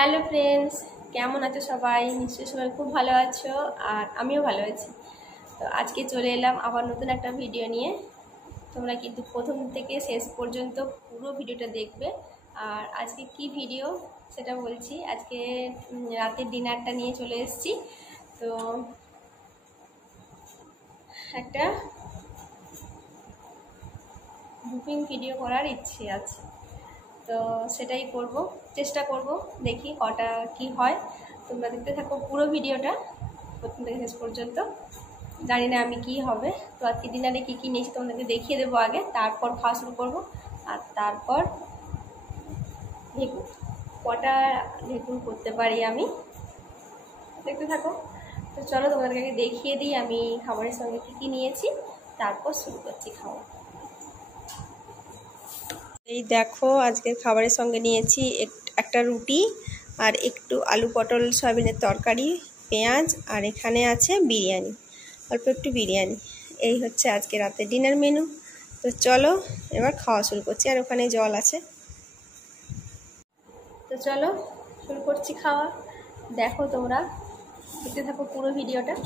Hello friends, কেমন আছো সবাই? নিশ্চয়ই সবাই খুব ভালো আছো, আর আমিও ভালো আছি। তো আজকে চলে এলাম আবার নতুন একটা ভিডিও নিয়ে। তোমরা কিন্তু প্রথম থেকে শেষ পর্যন্ত পুরো ভিডিওটা দেখবে। আর আজকে কি ভিডিও সেটা বলছি। আজকে রাতের ডিনারটা নিয়ে চলে এসেছি। তো একটা বুকিং ভিডিও করার ইচ্ছে আছে, তো সেটাই করব, চেষ্টা করব, দেখি কটা কি হয়। তোমরা দেখতে থাকো পুরো ভিডিওটা প্রথম থেকে শেষ পর্যন্ত। জানি না আমি কি হবে। তো আজকে ডিনারে কী কী নিয়েছি তোমাদেরকে দেখিয়ে দেবো আগে, তারপর খাওয়া শুরু করবো। আর তারপর ঢেকুর, কটা ঢেকুর করতে পারি আমি, দেখতে থাকো। তো চলো তোমাদেরকে দেখিয়ে দিই আমি খাবারের সঙ্গে কী কী নিয়েছি, তারপর শুরু করছি খাওয়া। এই দেখো, আজকের খাবারের সঙ্গে নিয়েছি একটা রুটি আর একটু আলু পটল সয়াবিনের তরকারি, পেঁয়াজ, আর এখানে আছে বিরিয়ানি, অল্প একটু বিরিয়ানি। এই হচ্ছে আজকে রাতে ডিনার মেনু। তো চলো এবার খাওয়া শুরু করছি, আর ওখানে জল আছে। তো চলো শুরু করছি খাওয়া। দেখো তোমরা, দেখতে থাকো পুরো ভিডিওটা।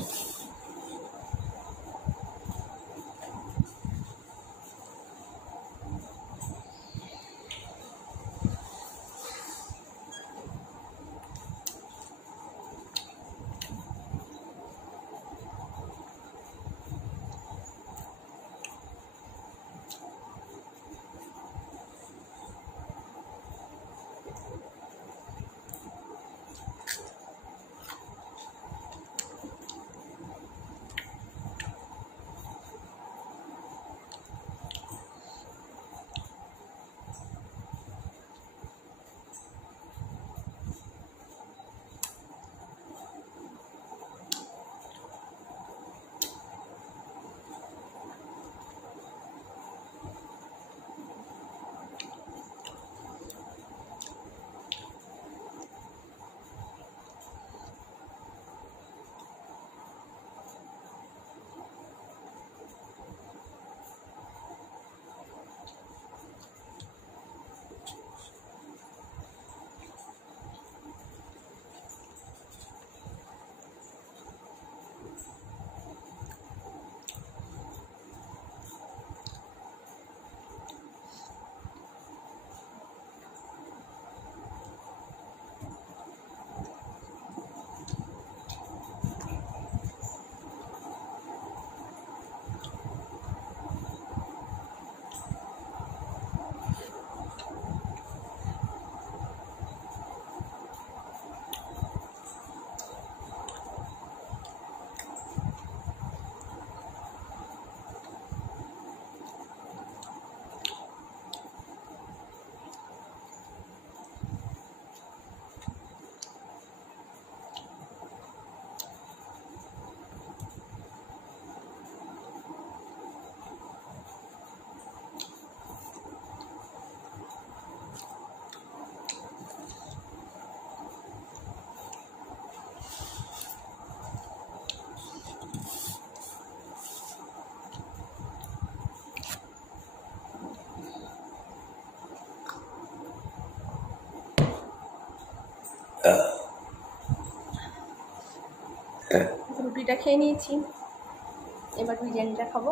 রুটিটা খেয়ে নিয়েছি, এবার বিরিয়ানিটা খাবো।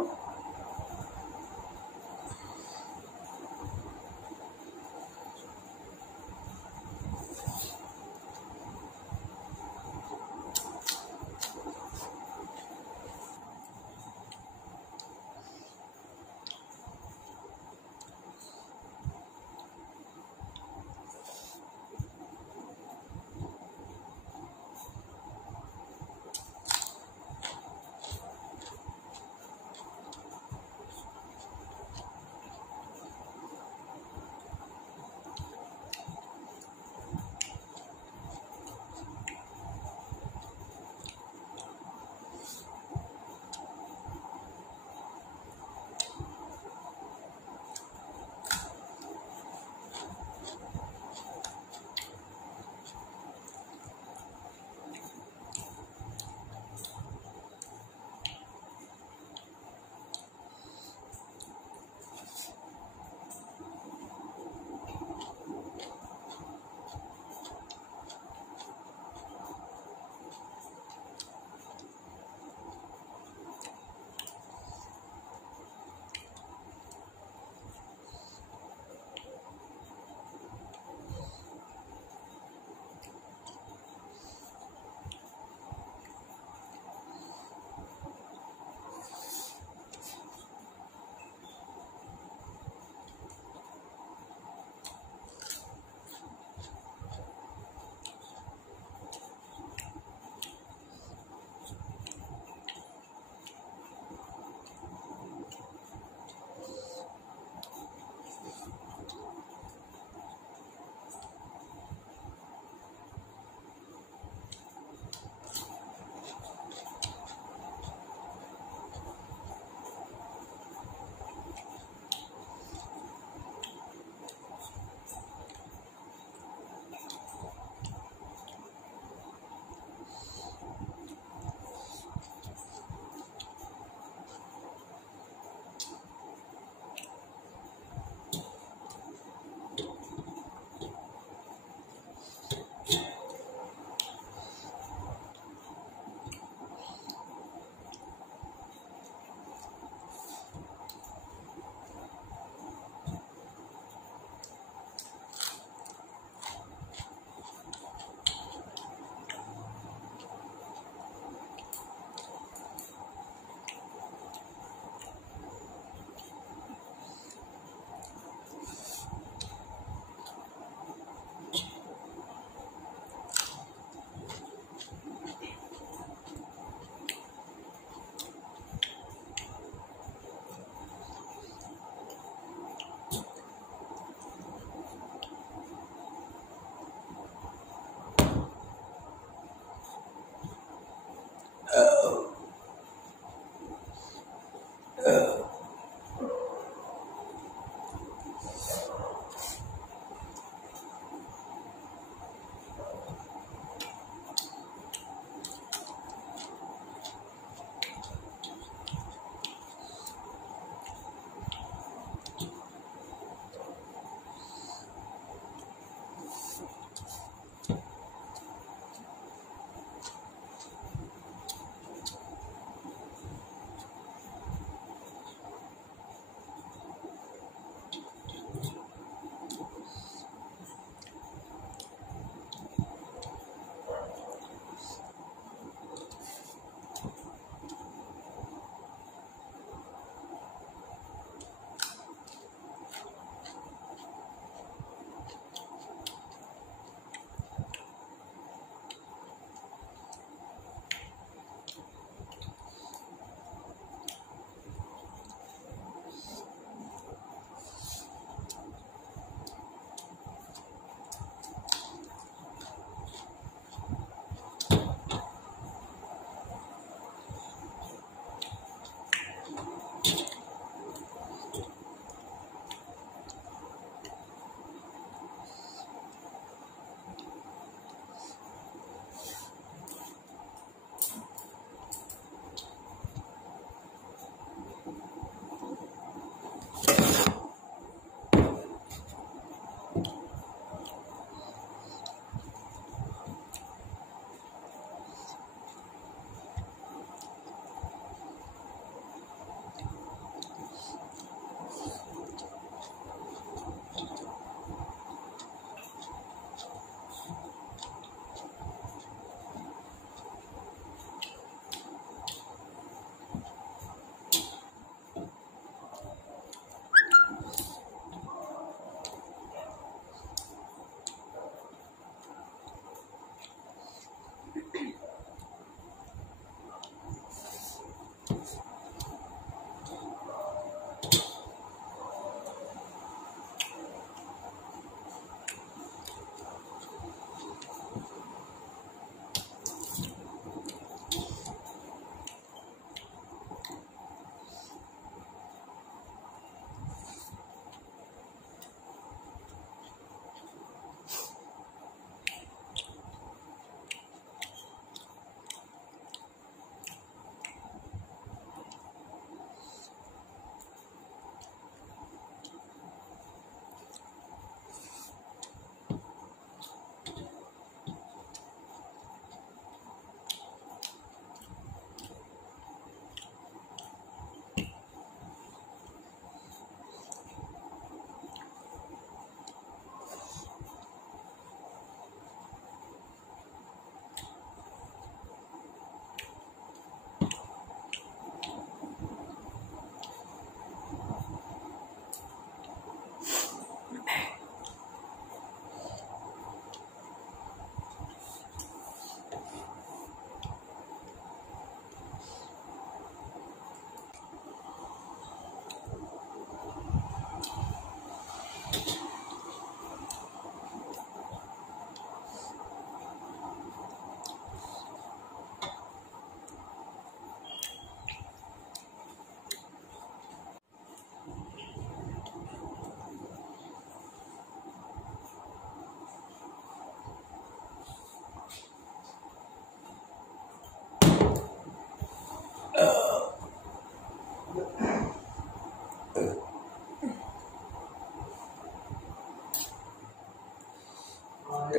তো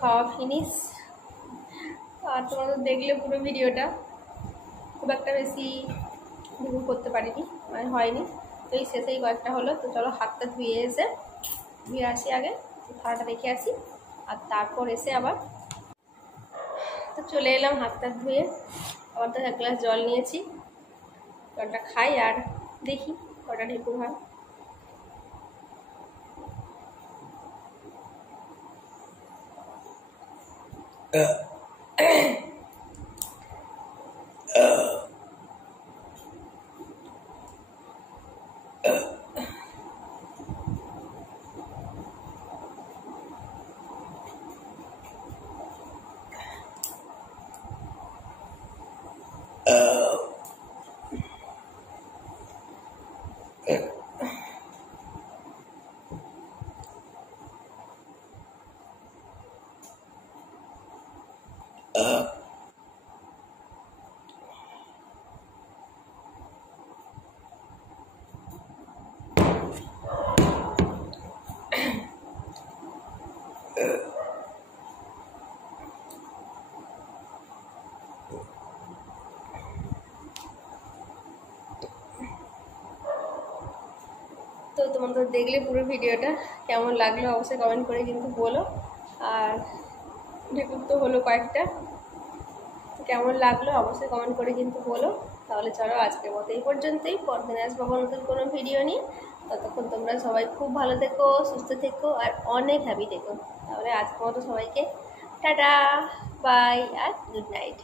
খাওয়া ফিনিশ। আর তোমাদের দেখলে পুরো ভিডিওটা খুব একটা বেশি ভিডিও করতে পারিনি, মানে হয়নি। তো এই শেষেই কয়েকটা হলো। তো চলো হাতটা ধুয়ে আসি আগে, থালাটা রেখে আসি, আর তারপর এসে আবার তো চলে এলাম হাতটা ধুয়ে। আবার তো 1 গ্লাস জল নিয়েছি, জলটা খাই আর দেখি কটা ঢেকুর হয়। তো তোমাদের দেখলে পুরো ভিডিওটা কেমন লাগলো অবশ্যই কমেন্ট করে কিন্তু বলো। আর ঢেকুর তো হলো কয়েকটা, কেমন লাগলো অবশ্যই কমেন্ট করে কিন্তু বলো। তাহলে চলো আজকের মতো এই পর্যন্তই, পরদিন আসবো নতুন কোনো ভিডিও নিয়ে। ততক্ষণ তোমরা সবাই খুব ভালো থেকো, সুস্থ থেকো আর অনেক হ্যাপি থেকো। তাহলে আজকের মতো সবাইকে টাটা, বাই আর গুড নাইট।